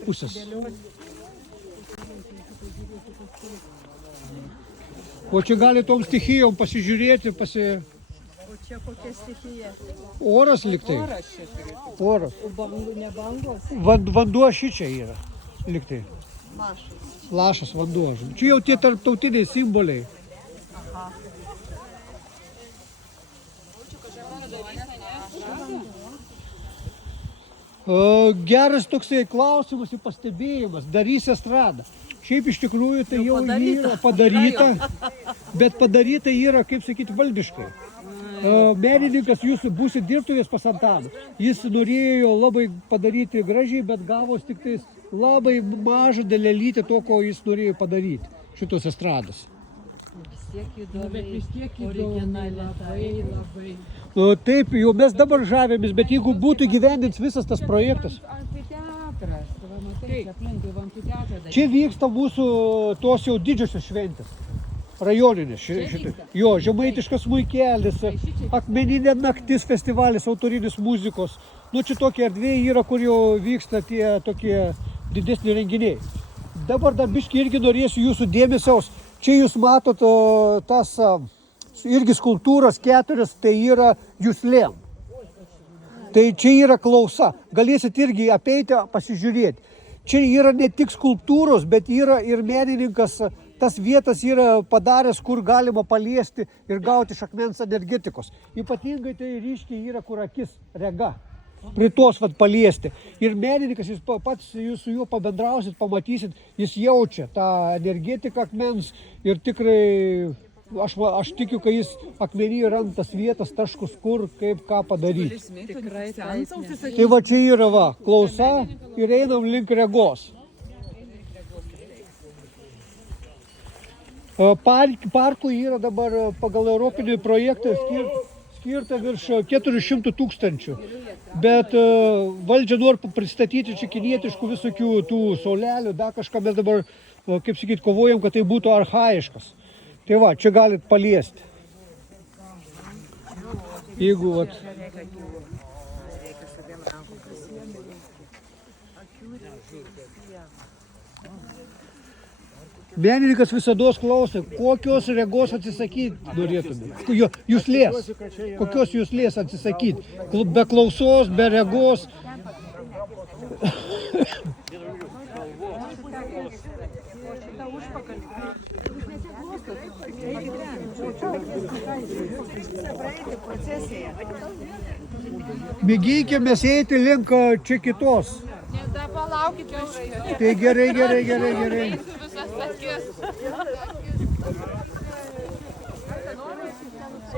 pusės. O čia gali tom stichijom pasižiūrėti, O čia kokia stichija? Oras liktai. Oras čia turėtų. Oras. O bangų, ne bangos? Vanduo šičia yra. Liktai. Lašas. Lašas vanduo. Čia jau tie tarptautiniai simboliai. Aha. Geras toksai klausimas ir pastebėjimas. Darys estradą. Šiaip iš tikrųjų tai jau yra padaryta, bet padaryta yra, kaip sakyti, valdiškai. Menininkas jūsų būsit dirbtuvės pas Antaną. Jis norėjo labai padaryti gražiai, bet gavos tik tais labai mažą dalelytę to, ko jis norėjo padaryti šitos estrados. Vis tiek įdomiai, originaliai, labai. Taip, jau mes dabar žavėmės, bet jeigu būtų gyvendins visas tas projektas. Amfiteatras, va matai, aplinkui amfiteatrą. Čia vyksta mūsų tos jau didžiosios šventės, rajoninės. Jo, žemaitiškas smuikelis, akmeninė naktis festivalis autorinės muzikos. Nu, čia tokia erdvė yra, kur jau vyksta tie tokie didesni renginiai. Dabar dar biškį irgi norėsiu jūsų dėmesiaus. Čia jūs matot tas irgi skulptūros 4, tai yra juslėm. Tai čia yra klausa. Galėsit irgi apeiti, pasižiūrėti. Čia yra ne tik skulptūros, bet yra ir menininkas, tas vietas yra padaręs, kur galima paliesti ir gauti iš akmens energetikos. Ypatingai tai ryškiai yra, kur akis, rega. Prie tos paliesti. Ir menininkas, jūs pats jūs su juo pabendrausit, pamatysit, jis jaučia tą energetiką akmens ir tikrai, aš tikiu, kad jis akmenį randa tas vietas, taškus, kur, kaip, ką padaryti. Tikrai taip. Tai va čia yra klausa ir einam link regos. Parkui yra dabar pagal europinį projektą skirta virš 400 000. Bet valdžia nori pristatyti čia kinietiškų visokių tų saulelių, dar kažką mes dabar, kaip sakyti, kovojam, kad tai būtų archaiškas. Tai va, čia galit paliesti. Jeigu vat... Menininkas visados klausia, kokios regos atsisakyti norėtumėte. Juslės. Kokios juslės atsisakyti. Be klausos, be regos. Mėginkime eiti link čia kitos. Da palaukite. Tai gerai. Visas akis.